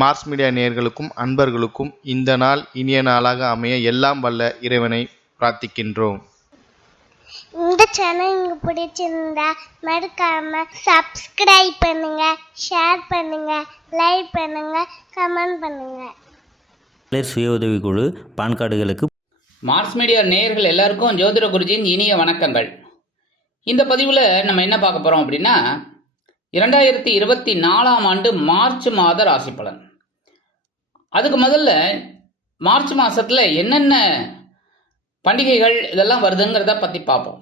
Mars media நேயர்களுக்கும் அன்பர்களுக்கும் இந்த நாள் இனிய நாளாக அமைய எல்லாம் வல்ல இறைவனை பிரார்த்திக்கின்றோம். இந்த சேனல் உங்களுக்கு பிடிச்சிருந்தா மறக்காம சப்ஸ்கிரைப் பண்ணுங்க, ஷேர் பண்ணுங்க, லைக் பண்ணுங்க, கமெண்ட் பண்ணுங்க. சுய உதவிக்குழு பான் கார்டுகளுக்கு மார்ஸ் மீடியா நேயர்கள் எல்லாருக்கும் ஜோதிட குருஜியின் இனிய வணக்கங்கள். இந்த பதிவில் நம்ம என்ன பார்க்க போகிறோம் அப்படின்னா 2024 ஆண்டு மார்ச் மாத ராசி பலன். அதுக்கு முதல்ல மார்ச் மாதத்தில் என்னென்ன பண்டிகைகள் இதெல்லாம் வருதுங்கிறத பற்றி பார்ப்போம்.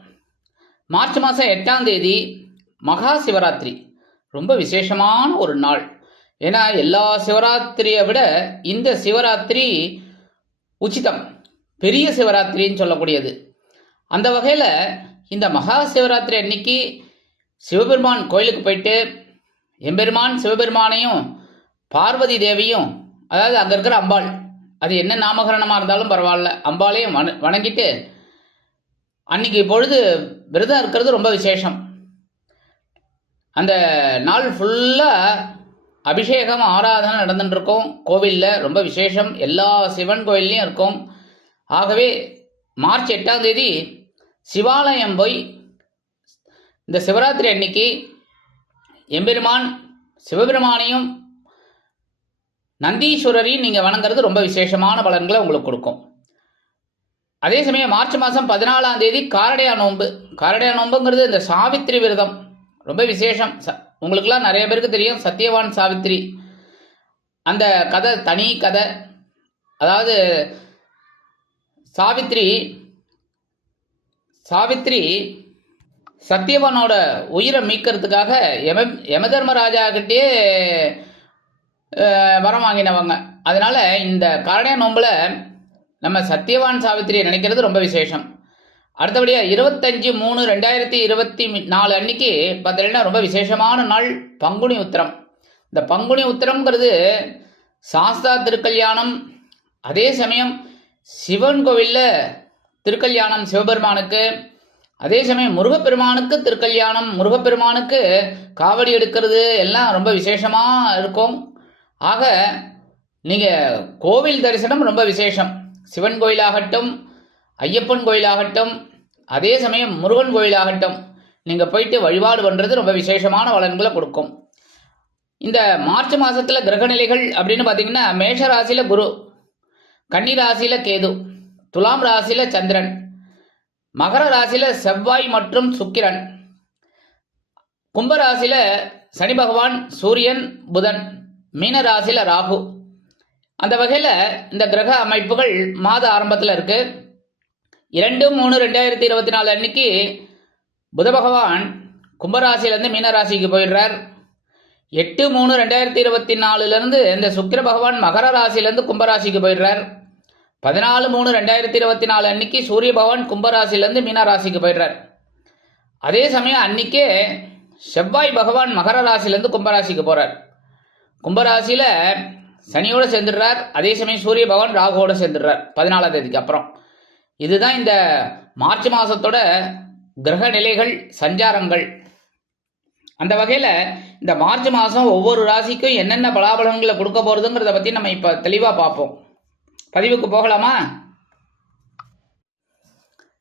மார்ச் மாதம் 8ஆம் தேதி மகா சிவராத்திரி, ரொம்ப விசேஷமான ஒரு நாள். ஏன்னா எல்லா சிவராத்திரியை விட இந்த சிவராத்திரி உச்சிதம், பெரிய சிவராத்திரின்னு சொல்லக்கூடியது. அந்த வகையில் இந்த மகா சிவராத்திரி அன்னைக்கு சிவபெருமான் கோயிலுக்கு போயிட்டு எம்பெருமான் சிவபெருமானையும் பார்வதி தேவியும், அதாவது அங்கே இருக்கிற அம்பாள், அது என்ன நாமகரணமாக இருந்தாலும் பரவாயில்ல, அம்பாளையும் வணங்கிட்டு அன்னைக்கு பொழுது விரதம் இருக்கிறது ரொம்ப விசேஷம். அந்த நாள் ஃபுல்லாக அபிஷேகம் ஆராதனை நடந்துட்டு இருக்கும் கோவிலில், ரொம்ப விசேஷம். எல்லா சிவன் கோயில்லையும் இருக்கும். ஆகவே மார்ச் 8ஆம் தேதி சிவாலயம் போய் இந்த சிவராத்திரி அன்னைக்கு எம்பெருமான் சிவபெருமானையும் நந்தீஸ்வரரையும் நீங்கள் வணங்குறது ரொம்ப விசேஷமான பலன்களை உங்களுக்கு கொடுக்கும். அதே சமயம் மார்ச் மாதம் 14ஆம் தேதி காரடையா நோன்பு. காரடையா நோன்புங்கிறது இந்த சாவித்திரி விரதம், ரொம்ப விசேஷம். உங்களுக்கெல்லாம் நிறைய பேருக்கு தெரியும் சத்தியவான் சாவித்திரி. அந்த கதை தனி கதை. அதாவது சாவித்திரி சத்தியவானோட உயிரை மீட்கிறதுக்காக யமதர்மராஜா கிட்டே வரம் வாங்கினவங்க. அதனால இந்த காரடையா நோம்பில் நம்ம சத்தியவான் சாவித்திரியை நினைக்கிறது ரொம்ப விசேஷம். அடுத்தபடியாக 25/3/2024 அன்னைக்கு பார்த்தீங்கன்னா ரொம்ப விசேஷமான நாள் பங்குனி உத்திரம். இந்த பங்குனி உத்திரம்ங்கிறது சாஸ்தா திருக்கல்யாணம். அதே சமயம் சிவன் கோவிலில் திருக்கல்யாணம் சிவபெருமானுக்கு, அதே சமயம் முருகப்பெருமானுக்கு திருக்கல்யாணம், முருகப்பெருமானுக்கு காவடி எடுக்கிறது எல்லாம் ரொம்ப விசேஷமாக இருக்கும். ஆக நீங்கள் கோவில் தரிசனம் ரொம்ப விசேஷம். சிவன் கோயிலாகட்டும், ஐயப்பன் கோயிலாகட்டும், அதே சமயம் முருகன் கோயிலாகட்டும், நீங்கள் போயிட்டு வழிபாடு பண்ணுறது ரொம்ப விசேஷமான பலன்களை கொடுக்கும். இந்த மார்ச் மாதத்தில் கிரகநிலைகள் அப்படின்னு பார்த்தீங்கன்னா மேஷ ராசியில் குரு, கன்னி ராசியில் கேது, துலாம் ராசியில் சந்திரன், மகர ராசியில் செவ்வாய் மற்றும் சுக்கிரன், கும்பராசியில் சனி பகவான், சூரியன், புதன், மீன ராசியில் ராகு. அந்த வகையில் இந்த கிரக அமைப்புகள் மாத ஆரம்பத்தில் இருக்கு. 2/3/2024 அன்னைக்கு புத பகவான் கும்பராசியிலேருந்து மீன ராசிக்கு போயிடுறார். 8/3/2024 இந்த சுக்கிர பகவான் மகர ராசியிலேருந்து கும்பராசிக்கு போயிடுறார். 14/3/2024 அன்னைக்கு சூரிய பகவான் கும்பராசிலேருந்து மீன ராசிக்கு போயிடுறார். அதே சமயம் அன்னைக்கே செவ்வாய் பகவான் மகர ராசிலேருந்து கும்பராசிக்கு போகிறார். கும்பராசியில் சனியோடு சேர்ந்துடுறார். அதே சமயம் சூரிய பகவான் ராகுவோடு சேர்ந்துடுறார் 14ஆம் தேதிக்கு அப்புறம். இதுதான் இந்த மார்ச் மாதத்தோட கிரக நிலைகள், சஞ்சாரங்கள். அந்த வகையில் இந்த மார்ச் மாதம் ஒவ்வொரு ராசிக்கும் என்னென்ன பலாபலன்களை கொடுக்க போகிறதுங்கிறத பற்றி நம்ம இப்போ தெளிவாக பார்ப்போம். பதிவுக்கு போகலாமா?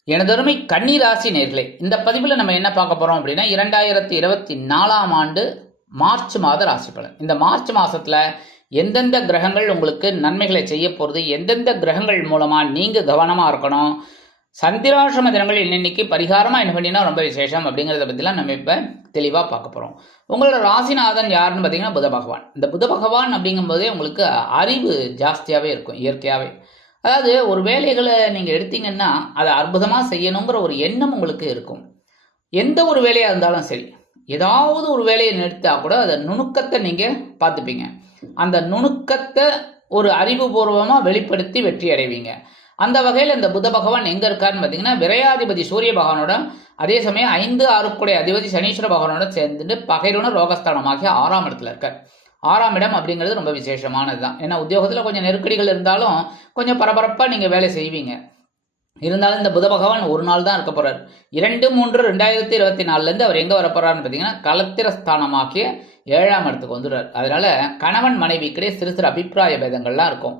எனதருமை கன்னி ராசி நேயர்களே, இந்த பதிவில் நம்ம என்ன பார்க்க போகிறோம் அப்படின்னா 2024 ஆண்டு மார்ச் மாத ராசி பலன். இந்த மார்ச் மாதத்தில் எந்தெந்த கிரகங்கள் உங்களுக்கு நன்மைகளை செய்ய போகிறது, எந்தெந்த கிரகங்கள் மூலமாக நீங்கள் கவனமாக இருக்கணும், சந்திராசிரம தினங்கள் இன்னைக்கு பரிகாரமாக என்ன பண்ணினா ரொம்ப விசேஷம் அப்படிங்கிறத பற்றிலாம் நம்ம இப்போ தெளிவாக பார்க்க போகிறோம். உங்களோட ராசிநாதன் யாருன்னு பார்த்தீங்கன்னா புத பகவான். இந்த புத பகவான் அப்படிங்கும்போதே உங்களுக்கு அறிவு ஜாஸ்தியாகவே இருக்கும் இயற்கையாகவே. அதாவது ஒரு வேலைகளை நீங்கள் எடுத்தீங்கன்னா அதை அற்புதமாக செய்யணுங்கிற ஒரு எண்ணம் உங்களுக்கு இருக்கும். எந்த ஒரு வேலையாக இருந்தாலும் சரி, ஏதாவது ஒரு வேலையை நிறுத்தால் கூட அதை நுணுக்கத்தை நீங்கள் பார்த்துப்பீங்க. அந்த நுணுக்கத்தை ஒரு அறிவுபூர்வமாக வெளிப்படுத்தி வெற்றி அடைவீங்க. அந்த வகையில் இந்த புத பகவான் எங்கே இருக்காருன்னு பார்த்தீங்கன்னா விரையாதிபதி சூரிய பகவானோட, அதே சமயம் 5/6 அதிபதி சனீஸ்வர பகவானோட சேர்ந்துட்டு பகைருண ரோகஸ்தானமாகிய 6ஆம் இடத்துல இருக்கார். 6ஆம் இடம் அப்படிங்கிறது ரொம்ப விசேஷமானது தான். ஏன்னா உத்தியோகத்தில் கொஞ்சம் நெருக்கடிகள் இருந்தாலும் கொஞ்சம் பரபரப்பாக நீங்கள் வேலை செய்வீங்க. இருந்தாலும் இந்த புத பகவான் ஒரு நாள் தான் இருக்க போறார். 2/3/2024 அவர் எங்க வர போறாருன்னு பார்த்தீங்கன்னா கலத்திரஸ்தானமாக்கிய 7ஆம் இடத்துக்கு வந்துடுறார். அதனால கணவன் மனைவிக்கிடையே சிறு சிறு அபிப்பிராய பேதங்கள்லாம் இருக்கும்.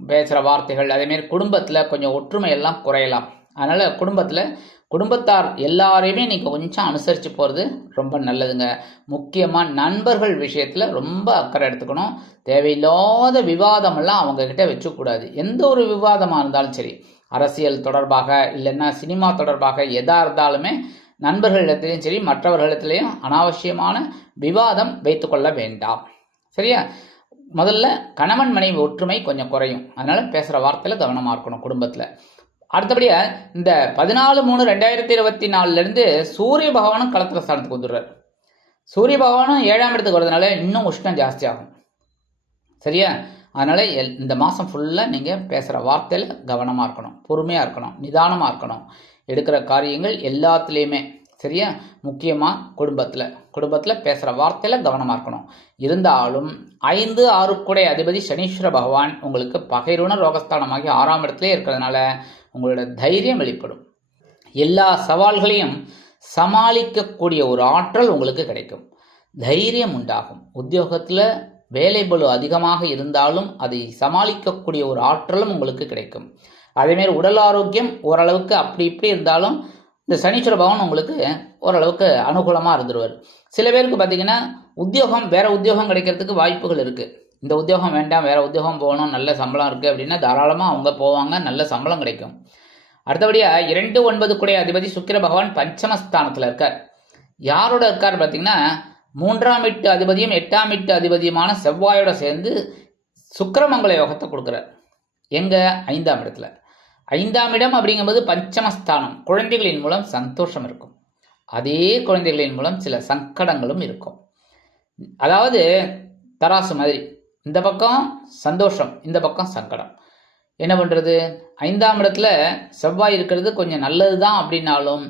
பேசுகிற வார்த்தைகள், அதேமாரி குடும்பத்தில் கொஞ்சம் ஒற்றுமை எல்லாம் குறையலாம். அதனால குடும்பத்தார் எல்லாரையுமே நீங்கள் கொஞ்சம் அனுசரித்து போகிறது ரொம்ப நல்லதுங்க. முக்கியமாக நண்பர்கள் விஷயத்தில் ரொம்ப அக்கறை எடுத்துக்கணும். தேவையில்லாத விவாதமெல்லாம் அவங்கக்கிட்ட வச்சுக்கூடாது. எந்த ஒரு விவாதமாக இருந்தாலும் சரி, அரசியல் தொடர்பாக இல்லைன்னா சினிமா தொடர்பாக எதாக இருந்தாலுமே நண்பர்களிடத்துலையும் சரி மற்றவர்களிடத்துலையும் அனாவசியமான விவாதம் வைத்துக்கொள்ள வேண்டாம். சரியா? முதல்ல கணவன் மனைவி ஒற்றுமை கொஞ்சம் குறையும். அதனால் பேசுகிற வார்த்தையில் கவனமாக இருக்கணும் குடும்பத்தில். அடுத்தபடியாக இந்த 14/3/2024 சூரிய பகவானும் களத்திர ஸ்தானத்துக்கு வந்துடுறார். சூரிய பகவானும் 7ஆம் இடத்துக்கு வரதுனால இன்னும் உஷ்ணம் ஜாஸ்தி ஆகும். சரியா? அதனால் இந்த மாதம் ஃபுல்லாக நீங்கள் பேசுகிற வார்த்தையில் கவனமாக இருக்கணும், பொறுமையாக இருக்கணும், நிதானமாக இருக்கணும். எடுக்கிற காரியங்கள் எல்லாத்துலேயுமே. சரியா? முக்கியமாக குடும்பத்தில் பேசுகிற வார்த்தையில் கவனமாக இருக்கணும். இருந்தாலும் 5, 6 கூடை அதிபதி சனீஸ்வர பகவான் உங்களுக்கு பகைருண ரோகஸ்தானமாகி 6ஆம் இடத்துலேயே இருக்கிறதுனால உங்களோட தைரியம் வெளிப்படும். எல்லா சவால்களையும் சமாளிக்கக்கூடிய ஒரு ஆற்றல் உங்களுக்கு கிடைக்கும். தைரியம் உண்டாகும். உத்தியோகத்தில் வேலை பளு அதிகமாக இருந்தாலும் அதை சமாளிக்கக்கூடிய ஒரு ஆற்றலும் உங்களுக்கு கிடைக்கும். அதேமாரி உடல் ஆரோக்கியம் ஓரளவுக்கு அப்படி இப்படி இருந்தாலும் இந்த சனீஸ்வர பகவான் உங்களுக்கு ஓரளவுக்கு அனுகூலமாக இருந்துருவார். சில பேருக்கு பார்த்தீங்கன்னா வேற உத்தியோகம் கிடைக்கிறதுக்கு வாய்ப்புகள் இருக்குது. இந்த உத்தியோகம் வேண்டாம், வேற உத்தியோகம் போகணும், நல்ல சம்பளம் இருக்குது அப்படின்னா தாராளமாக அவங்க போவாங்க, நல்ல சம்பளம் கிடைக்கும். அடுத்தபடியாக 2, 9 கூடிய அதிபதி சுக்கிர பகவான் பஞ்சமஸ்தானத்தில் இருக்கார். யாரோட இருக்கார் பார்த்தீங்கன்னா 3ஆம் வீட்டு அதிபதியும் 8ஆம் வீட்டு அதிபதியுமான செவ்வாயோட சேர்ந்து சுக்கிரமங்கல யோகத்தை கொடுக்குறார். எங்க? 5ஆம் இடத்துல. 5ஆம் இடம் அப்படிங்கும்போது பஞ்சமஸ்தானம். குழந்தைகளின் மூலம் சந்தோஷம் இருக்கும். அதே குழந்தைகளின் மூலம் சில சங்கடங்களும் இருக்கும். அதாவது தராசு மாதிரி, இந்த பக்கம் சந்தோஷம், இந்த பக்கம் சங்கடம். என்ன பண்ணுறது? 5ஆம் இடத்துல செவ்வாய் இருக்கிறது கொஞ்சம் நல்லது தான் அப்படின்னாலும்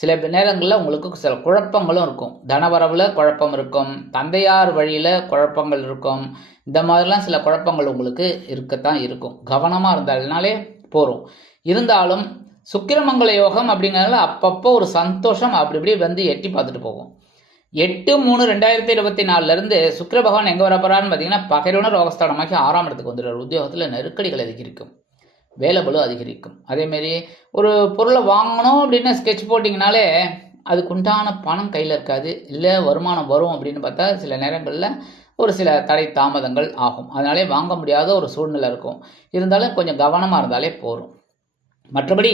சில நேரங்களில் உங்களுக்கு சில குழப்பங்களும் இருக்கும். தனவரவில் குழப்பம் இருக்கும், தந்தையார் வழியில் குழப்பங்கள் இருக்கும். இந்த மாதிரிலாம் சில குழப்பங்கள் உங்களுக்கு இருக்கத்தான் இருக்கும். கவனமாக இருந்தாலே போகிறோம். இருந்தாலும் சுக்கிரமங்கல யோகம் அப்படிங்கிறதுல அப்பப்போ ஒரு சந்தோஷம் அப்படி இப்படி வந்து எட்டி பார்த்துட்டு போகும். 8/3/2024 சுக்கிர பகவான் எங்கே வர போகிறான்னு பார்த்தீங்கன்னா பகைருண ரோகஸ்தானமாக்கி 6ஆம் இடத்துக்கு வந்துடுறார். உத்தியோகத்தில் நெருக்கடிகள் அதிகரிக்கும், வேலை பளு அதிகரிக்கும். அதேமாரி ஒரு பொருளை வாங்கணும் அப்படின்னு ஸ்கெட்ச் போட்டிங்கனாலே அதுக்குண்டான பணம் கையில் இருக்காது, இல்லை வருமானம் வரும் அப்படின்னு பார்த்தா சில நேரங்களில் ஒரு சில தடை தாமதங்கள் ஆகும். அதனாலே வாங்க முடியாத ஒரு சூழ்நிலை இருக்கும். இருந்தாலும் கொஞ்சம் கவனமாக இருந்தாலே போகும். மற்றபடி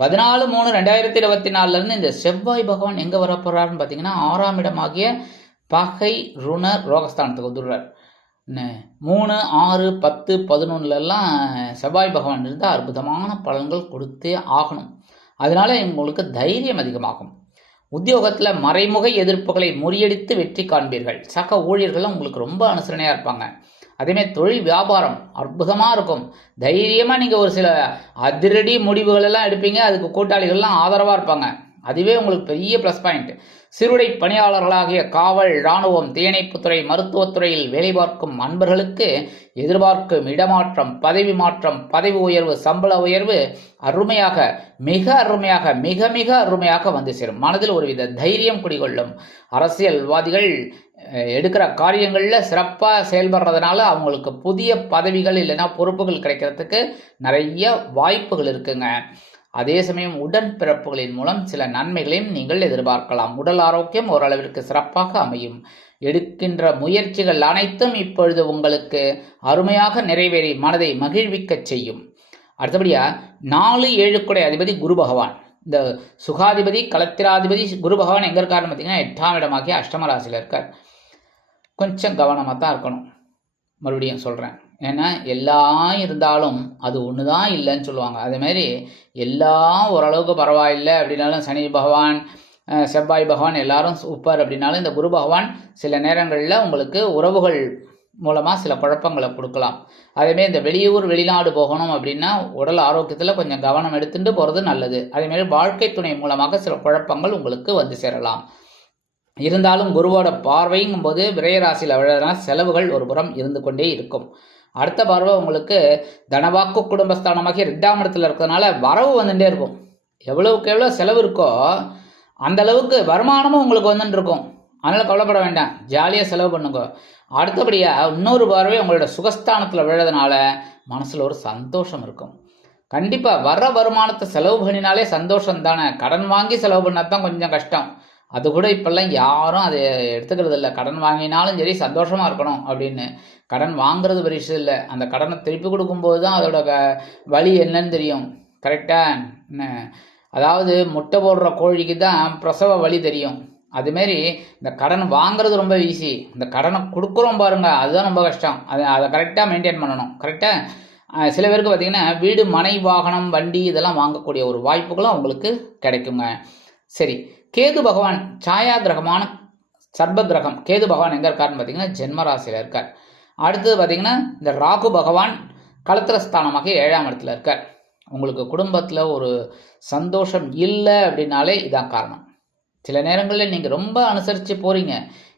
14/3/2024 இந்த செவ்வாய் பகவான் எங்கே வர போகிறாருன்னு பார்த்தீங்கன்னா 6ஆம் இடமாகிய பகை ருண ரோகஸ்தானத்துக்கு வந்துடுறார். 3, 6, 10, 11 செவ்வாய் பகவான் இருந்தால் அற்புதமான பலன்கள் கொடுத்தே ஆகணும். அதனால உங்களுக்கு தைரியம் அதிகமாகும். உத்தியோகத்தில் மறைமுக எதிர்ப்புகளை முறியடித்து வெற்றி காண்பீர்கள். சக ஊழியர்களும் உங்களுக்கு ரொம்ப அனுசரணையாக இருப்பாங்க. அதேமாதிரி தொழில் வியாபாரம் அற்புதமாக இருக்கும். தைரியமாக நீங்கள் ஒரு சில அதிரடி முடிவுகள் எல்லாம் எடுப்பீங்க. அதுக்கு கூட்டாளிகள்லாம் ஆதரவாக இருப்பாங்க. அதுவே உங்களுக்கு பெரிய ப்ளஸ் பாயிண்ட். சிறுடை பணியாளர்களாகிய காவல், இராணுவம், தீயணைப்புத்துறை, மருத்துவத்துறையில் வேலை பார்க்கும் அன்பர்களுக்கு எதிர்பார்க்கும் இடமாற்றம், பதவி மாற்றம், பதவி உயர்வு, சம்பள உயர்வு அருமையாக, மிக அருமையாக வந்து சேரும். மனதில் ஒருவித தைரியம் குடிகொள்ளும். அரசியல்வாதிகள் எடுக்கிற காரியங்களில் சிறப்பாக செயல்படுறதுனால அவங்களுக்கு புதிய பதவிகள் இல்லைன்னா பொறுப்புகள் கிடைக்கிறதுக்கு நிறைய வாய்ப்புகள் இருக்குங்க. அதே சமயம் உடன்பிறப்புகளின் மூலம் சில நன்மைகளையும் நீங்கள் எதிர்பார்க்கலாம். உடல் ஆரோக்கியம் ஓரளவிற்கு சிறப்பாக அமையும். எடுக்கின்ற முயற்சிகள் அனைத்தும் இப்பொழுது உங்களுக்கு அருமையாக நிறைவேறி மனதை மகிழ்விக்க செய்யும். அடுத்தபடியா 4, 7 கூடை அதிபதி குரு பகவான். இந்த சுகாதிபதி களத்திராதிபதி குரு பகவான் எங்கே இருக்காருன்னு பார்த்தீங்கன்னா 8ஆம் இடமாகிய அஷ்டம ராசியில் இருக்கார். கொஞ்சம் கவனமாக தான் இருக்கணும். மறுபடியும் சொல்கிறேன், ஏன்னா எல்லாம் இருந்தாலும் அது ஒன்று தான் இல்லைன்னு சொல்லுவாங்க. அதேமாரி எல்லாம் ஓரளவுக்கு பரவாயில்லை அப்படின்னாலும் சனி பகவான், செவ்வாய் பகவான் எல்லாரும் சூப்பர் அப்படின்னாலும் இந்த குரு பகவான் சில நேரங்களில் உங்களுக்கு உறவுகள் மூலமாக சில குழப்பங்களை கொடுக்கலாம். அதேமாரி இந்த வெளியூர் வெளிநாடு போகணும் அப்படின்னா உடல் ஆரோக்கியத்தில் கொஞ்சம் கவனம் எடுத்துட்டு போகிறது நல்லது. அதேமாரி வாழ்க்கை துணை மூலமாக சில குழப்பங்கள் உங்களுக்கு வந்து சேரலாம். இருந்தாலும் குருவோட பார்வைங்கும் போது விரயராசியில் விழுறதுனால செலவுகள் ஒரு புறம் இருந்து கொண்டே இருக்கும். அடுத்த பார்வை உங்களுக்கு தனவாக்கு குடும்பஸ்தானமாகி 2ஆம் இடத்துல இருக்கிறதுனால வரவு வந்துட்டே இருக்கும். எவ்வளவுக்கு எவ்வளோ செலவு இருக்கோ அந்த அளவுக்கு வருமானமும் உங்களுக்கு வந்துட்டு இருக்கும். அதனால் கவலைப்பட வேண்டாம், ஜாலியாக செலவு பண்ணுங்க. அடுத்தபடியாக இன்னொரு பார்வை உங்களோட சுகஸ்தானத்தில் விழுறதுனால மனசில் ஒரு சந்தோஷம் இருக்கும். கண்டிப்பாக வர்ற வருமானத்தை செலவு பண்ணினாலே சந்தோஷம் தானே. கடன் வாங்கி செலவு பண்ணால் தான் கொஞ்சம் கஷ்டம். அது கூட இப்போல்லாம் யாரும் அதை எடுத்துக்கிறது இல்லை. கடன் வாங்கினாலும் சரி சந்தோஷமாக இருக்கணும் அப்படின்னு. கடன் வாங்குறது பெரிய விஷயம் இல்லை, அந்த கடனை திருப்பி கொடுக்கும்போது தான் அதோட வழி என்னன்னு தெரியும். கரெக்டாக? அதாவது முட்டை போடுற கோழிக்கு தான் பிரசவ வழி தெரியும். அதுமாரி இந்த கடன் வாங்குறது ரொம்ப ஈஸி, இந்த கடனை கொடுக்குறோம் பாருங்க அதுதான் ரொம்ப கஷ்டம். அதை கரெக்டாக மெயின்டைன் பண்ணணும். கரெக்டாக சில பேருக்கு பார்த்திங்கன்னா வீடு, மனை, வாகனம், வண்டி இதெல்லாம் வாங்கக்கூடிய ஒரு வாய்ப்புகளும் அவங்களுக்கு கிடைக்குங்க. சரி, கேது பகவான் சாயா கிரகமான சர்ப கிரகம் கேது பகவான் எங்கே இருக்காருன்னு பார்த்தீங்கன்னா ஜென்மராசியில் இருக்கார். அடுத்தது பார்த்திங்கன்னா இந்த ராகு பகவான் களத்திரஸ்தானமாக 7ஆம் இடத்துல இருக்கார். உங்களுக்கு குடும்பத்தில் ஒரு சந்தோஷம் இல்லை அப்படின்னாலே இதான் காரணம். சில நேரங்களில் நீங்கள் ரொம்ப அனுசரித்து போகிறீங்க,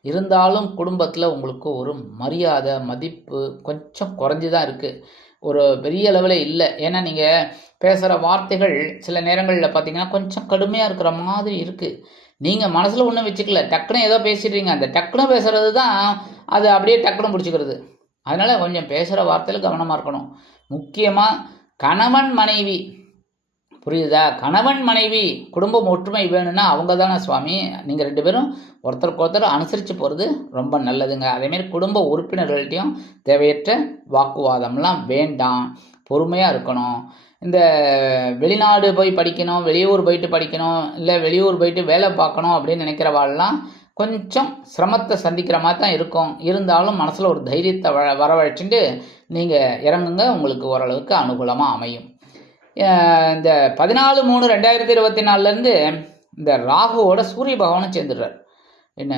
இருந்தாலும் குடும்பத்தில் உங்களுக்கு ஒரு மரியாதை மதிப்பு கொஞ்சம் குறைஞ்சி தான் இருக்குது, ஒரு பெரிய அளவில் இல்லை. ஏன்னா நீங்கள் பேசுகிற வார்த்தைகள் சில நேரங்களில் பார்த்தீங்கன்னா கொஞ்சம் கடுமையாக இருக்கிற மாதிரி இருக்குது. நீங்கள் மனசில் ஒன்றும் வச்சுக்கல, டக்குன்னு ஏதோ பேசிடுறீங்க, அந்த டக்குன்னு பேசுகிறது தான் அது அப்படியே டக்குன்னு பிடிச்சிக்கிறது. அதனால் கொஞ்சம் பேசுகிற வார்த்தையில் கவனமாக இருக்கணும். முக்கியமாக கணவன் மனைவி, புரியுதா? கணவன் மனைவி குடும்பம் ஒற்றுமை வேணும்னா அவங்க தானே சுவாமி. நீங்கள் 2 பேரும் ஒருத்தருக்கு ஒருத்தர் அனுசரித்து போகிறது ரொம்ப நல்லதுங்க. அதேமாரி குடும்ப உறுப்பினர்கள்ட்டையும் தேவையற்ற வாக்குவாதம்லாம் வேண்டாம், பொறுமையாக இருக்கணும். இந்த வெளிநாடு போய் படிக்கணும், வெளியூர் போயிட்டு படிக்கணும், இல்லை வெளியூர் போயிட்டு வேலை பார்க்கணும் அப்படின்னு நினைக்கிறவாள்லாம் கொஞ்சம் சிரமத்தை சந்திக்கிற மாதிரி தான் இருக்கும். இருந்தாலும் மனசில் ஒரு தைரியத்தை வரவழைச்சிட்டு நீங்கள் இறங்குங்க, உங்களுக்கு ஓரளவுக்கு அனுகூலமாக அமையும். இந்த 14/3/2024 இந்த ராகுவோட சூரிய பகவானும் சேர்ந்துடுறார். என்ன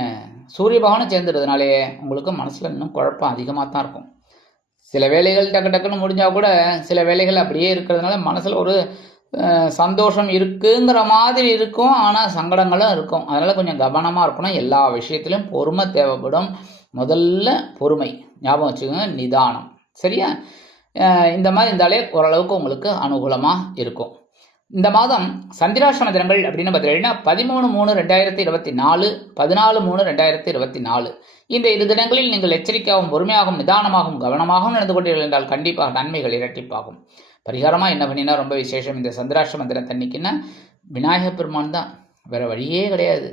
சூரிய பகவானும் சேர்ந்துடுறதுனாலே உங்களுக்கு மனசில் இன்னும் குழப்பம் அதிகமாக தான் இருக்கும். சில வேலைகள் டக்கு டக்குன்னு முடிஞ்சால் கூட சில வேலைகள் அப்படியே இருக்கிறதுனால மனசில் ஒரு சந்தோஷம் இருக்குங்கிற மாதிரி இருக்கும், ஆனால் சங்கடங்களும் இருக்கும். அதனால் கொஞ்சம் கவனமாக இருக்கணும். எல்லா விஷயத்திலும் பொறுமை தேவைப்படும். முதல்ல பொறுமை, ஞாபகம் வச்சுக்கோங்க, நிதானம். சரியா? இந்த மாதிரி இருந்தாலே ஓரளவுக்கு உங்களுக்கு அனுகூலமாக இருக்கும். இந்த மாதம் சந்திராஷ்டம தினங்கள் அப்படின்னு பார்த்தீங்கன்னா 13/3/2024, 14/3/2024 இந்த 2 தினங்களில் நீங்கள் எச்சரிக்கையாகவும் பொறுமையாகவும் நிதானமாகவும் கவனமாகவும் நடந்து கொண்டீர்கள் என்றால் கண்டிப்பாக நன்மைகள் இரட்டிப்பாகும். பரிகாரமாக என்ன பண்ணினா ரொம்ப விசேஷம். இந்த சந்திராஷ்டம தினத்தன்னைக்குன்னா விநாயக பெருமான் தான், வேறு வழியே கிடையாது.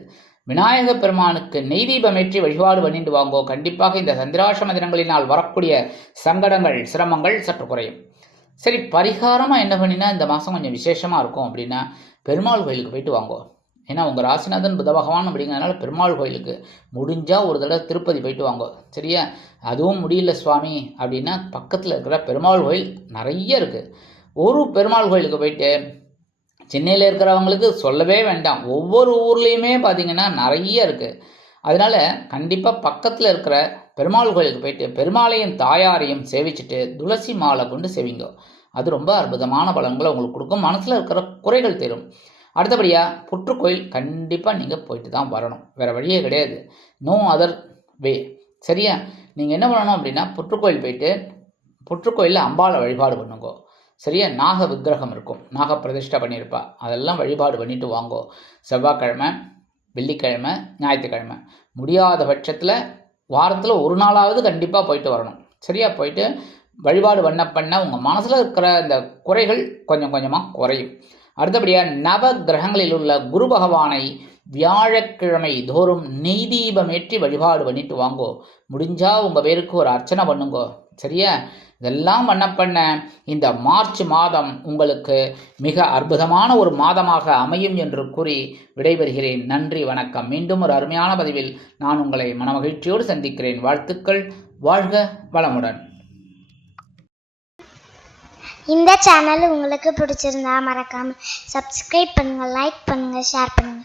விநாயக பெருமானுக்கு நெய் தீபமேற்றி வழிபாடு பண்ணிட்டு வாங்கோ. கண்டிப்பாக இந்த சந்திராஷ்டம தினங்களினால் வரக்கூடிய சங்கடங்கள் சிரமங்கள் சற்று குறையும். சரி, பரிகாரமாக என்ன பண்ணினா இந்த மாதம் கொஞ்சம் விசேஷமாக இருக்கும் அப்படின்னா பெருமாள் கோயிலுக்கு போயிட்டு வாங்கோ. ஏன்னா உங்கள் ராசிநாதன் புத பகவான் அப்படிங்கிறதுனால பெருமாள் கோயிலுக்கு முடிஞ்சால் ஒரு தடவை திருப்பதி போயிட்டு வாங்கோ. சரியா? அதுவும் முடியல சுவாமி அப்படின்னா பக்கத்தில் இருக்கிற பெருமாள் கோயில் நிறைய இருக்குது. ஒரு பெருமாள் கோயிலுக்கு போயிட்டு, சென்னையில் இருக்கிறவங்களுக்கு சொல்லவே வேண்டாம், ஒவ்வொரு ஊர்லேயுமே பார்த்திங்கன்னா நிறைய இருக்குது. அதனால் கண்டிப்பாக பக்கத்தில் இருக்கிற பெருமாள் கோயிலுக்கு போயிட்டு பெருமாளையும் தாயாரையும் சேவிச்சுட்டு துளசி மாலை கொண்டு சேவிங்கோ. அது ரொம்ப அற்புதமான பலன்களை உங்களுக்கு கொடுக்கும், மனசில் இருக்கிற குறைகள் தரும். அடுத்தபடியாக புற்றுக்கோயில் கண்டிப்பாக நீங்கள் போயிட்டு தான் வரணும், வேறு வழியே கிடையாது. No other way. சரியா? நீங்கள் என்ன பண்ணணும் அப்படின்னா புற்றுக்கோயில் போயிட்டு புற்றுக்கோயிலில் அம்பாளை வழிபாடு பண்ணுங்கோ. சரியா? நாக விக்கிரகம் இருக்கும், நாக பிரதிஷ்டை பண்ணியிருப்பா, அதெல்லாம் வழிபாடு பண்ணிட்டு வாங்கோ. செவ்வாய்க்கிழமை, வெள்ளிக்கிழமை, ஞாயிற்றுக்கிழமை, முடியாத பட்சத்தில் வாரத்தில் ஒரு நாளாவது கண்டிப்பாக போயிட்டு வரணும். சரியா? போயிட்டு வழிபாடு பண்ண உங்கள் மனசில் இருக்கிற இந்த குறைகள் கொஞ்சம் கொஞ்சமாக குறையும். அடுத்தபடியாக நவ கிரகங்களில் உள்ள குரு பகவானை வியாழக்கிழமை தோறும் நெய் தீபமேற்றி வழிபாடு பண்ணிட்டு வாங்கோ. முடிஞ்சால் உங்கள் பேருக்கு ஒரு அர்ச்சனை பண்ணுங்கோ. சரியா? இதெல்லாம் பண்ண இந்த மார்ச் மாதம் உங்களுக்கு மிக அற்புதமான ஒரு மாதமாக அமையும் என்று கூறி விடைபெறுகிறேன். நன்றி, வணக்கம். மீண்டும் ஒரு அருமையான பதிவில் நான் உங்களை மனமகிழ்ச்சியோடு சந்திக்கிறேன். வாழ்த்துக்கள். வாழ்க வளமுடன். இந்த சேனல் உங்களுக்கு பிடிச்சிருந்தா மறக்காம சப்ஸ்கிரைப் பண்ணுங்க, லைக் பண்ணுங்க, ஷேர் பண்ணுங்க.